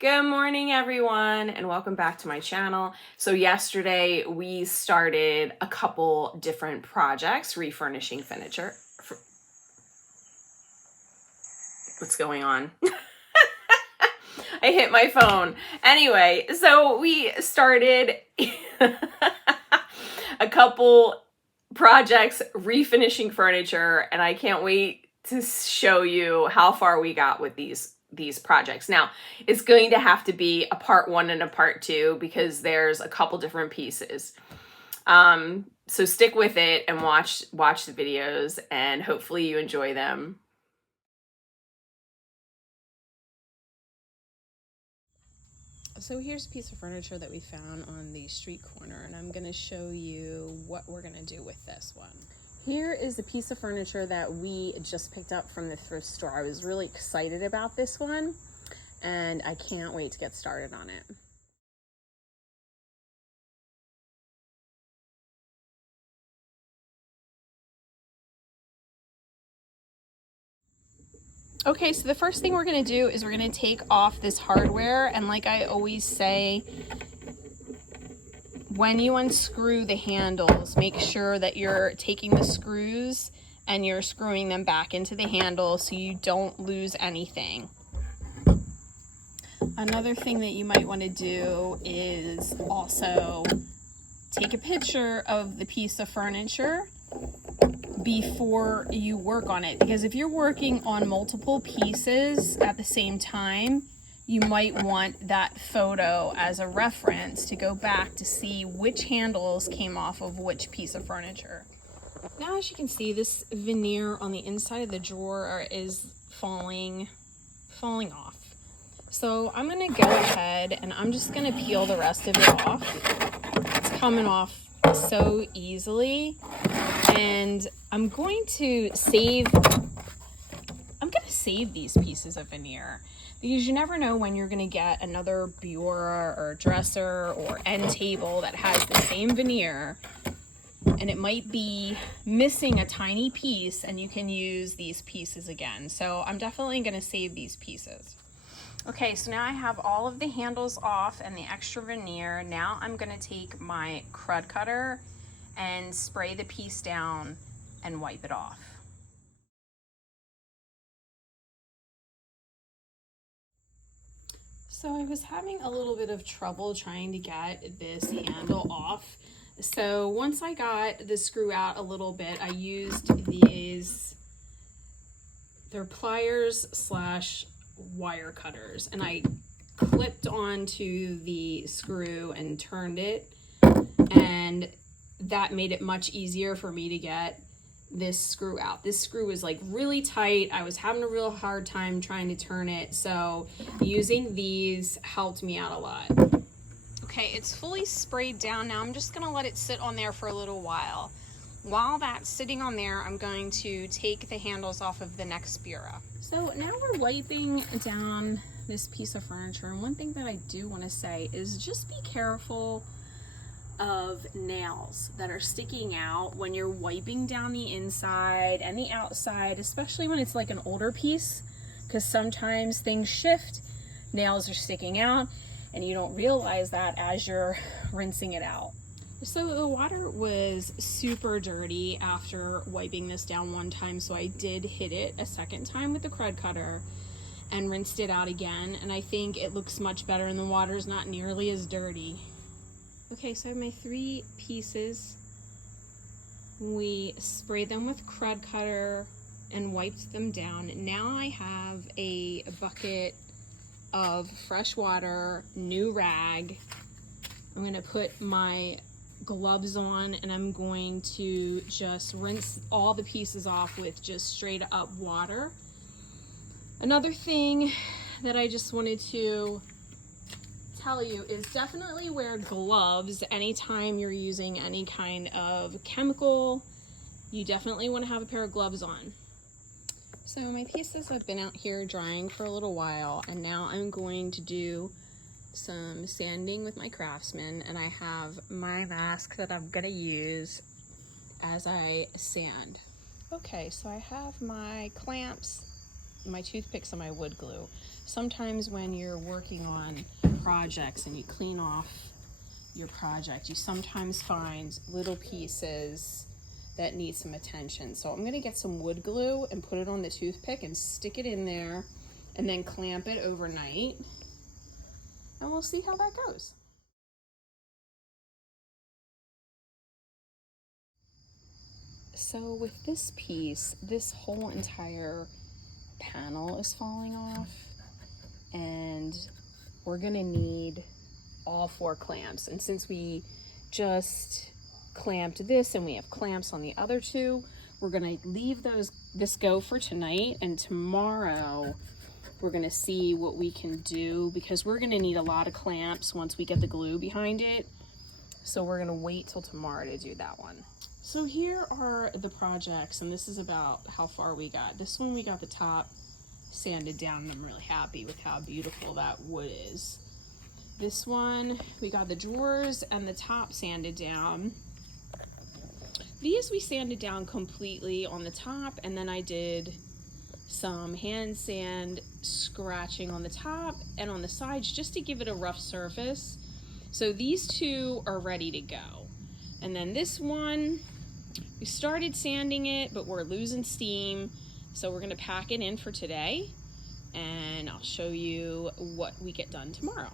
Good morning, everyone, and welcome back to my channel. So yesterday we started a couple different projects, refurnishing furniture. What's going on? I hit my phone. Anyway, so we started a couple projects refinishing furniture, and I can't wait to show you how far we got with these projects. Now, it's going to have to be a part 1 and a part 2 because there's a couple different pieces. So stick with it and watch the videos, and hopefully you enjoy them. So here's a piece of furniture that we found on the street corner, and I'm going to show you what we're going to do with this one. Here is a piece of furniture that we just picked up from the thrift store. I was really excited about this one, and I can't wait to get started on it. Okay, so the first thing we're going to do is we're going to take off this hardware, and like I always say, when you unscrew the handles, make sure that you're taking the screws and you're screwing them back into the handle so you don't lose anything. Another thing that you might want to do is also take a picture of the piece of furniture before you work on it, because if you're working on multiple pieces at the same time, you might want that photo as a reference to go back to see which handles came off of which piece of furniture. Now, as you can see, this veneer on the inside of the drawer is falling off. So I'm going to go ahead and I'm just going to peel the rest of it off. It's coming off so easily, and I'm going to save these pieces of veneer, because you never know when you're going to get another bureau or dresser or end table that has the same veneer, and it might be missing a tiny piece, and you can use these pieces again. So I'm definitely going to save these pieces. Okay, so now I have all of the handles off and the extra veneer. Now I'm going to take my crud cutter and spray the piece down and wipe it off. So I was having a little bit of trouble trying to get this handle off. So once I got the screw out a little bit, I used they're pliers / wire cutters, and I clipped onto the screw and turned it, and that made it much easier for me to get this screw out. This screw was like really tight. I was having a real hard time trying to turn it, so using these helped me out a lot. Okay, it's fully sprayed down now. I'm just gonna let it sit on there for a little while. While that's sitting on there, I'm going to take the handles off of the next bureau. So now we're wiping down this piece of furniture, and one thing that I do want to say is just be careful of nails that are sticking out when you're wiping down the inside and the outside, especially when it's like an older piece, because sometimes things shift, nails are sticking out, and you don't realize that as you're rinsing it out. So the water was super dirty after wiping this down one time, so I did hit it a second time with the crud cutter and rinsed it out again, and I think it looks much better and the water's not nearly as dirty. Okay, so I have my 3 pieces. We sprayed them with crud cutter and wiped them down. Now I have a bucket of fresh water, new rag. I'm gonna put my gloves on, and I'm going to just rinse all the pieces off with just straight up water. Another thing that I just wanted to tell you is definitely wear gloves anytime you're using any kind of chemical. You definitely want to have a pair of gloves on. So my pieces have been out here drying for a little while, and now I'm going to do some sanding with my Craftsman, and I have my mask that I'm gonna use as I sand. Okay, so I have my clamps my toothpicks and my wood glue. Sometimes when you're working on projects and you clean off your project, you sometimes find little pieces that need some attention. So I'm gonna get some wood glue and put it on the toothpick and stick it in there and then clamp it overnight, and we'll see how that goes. So with this piece, this whole entire panel is falling off, and we're gonna need all 4 clamps. And since we just clamped this and we have clamps on the other 2, we're gonna leave this go for tonight, and tomorrow we're gonna see what we can do, because we're gonna need a lot of clamps once we get the glue behind it. So we're gonna wait till tomorrow to do that one. So here are the projects, and this is about how far we got. This one we got the top sanded down, and I'm really happy with how beautiful that wood is. This one, we got the drawers and the top sanded down. These we sanded down completely on the top, and then I did some hand sand scratching on the top and on the sides just to give it a rough surface. So these 2 are ready to go. And then this one, we started sanding it, but we're losing steam. So we're gonna pack it in for today, and I'll show you what we get done tomorrow.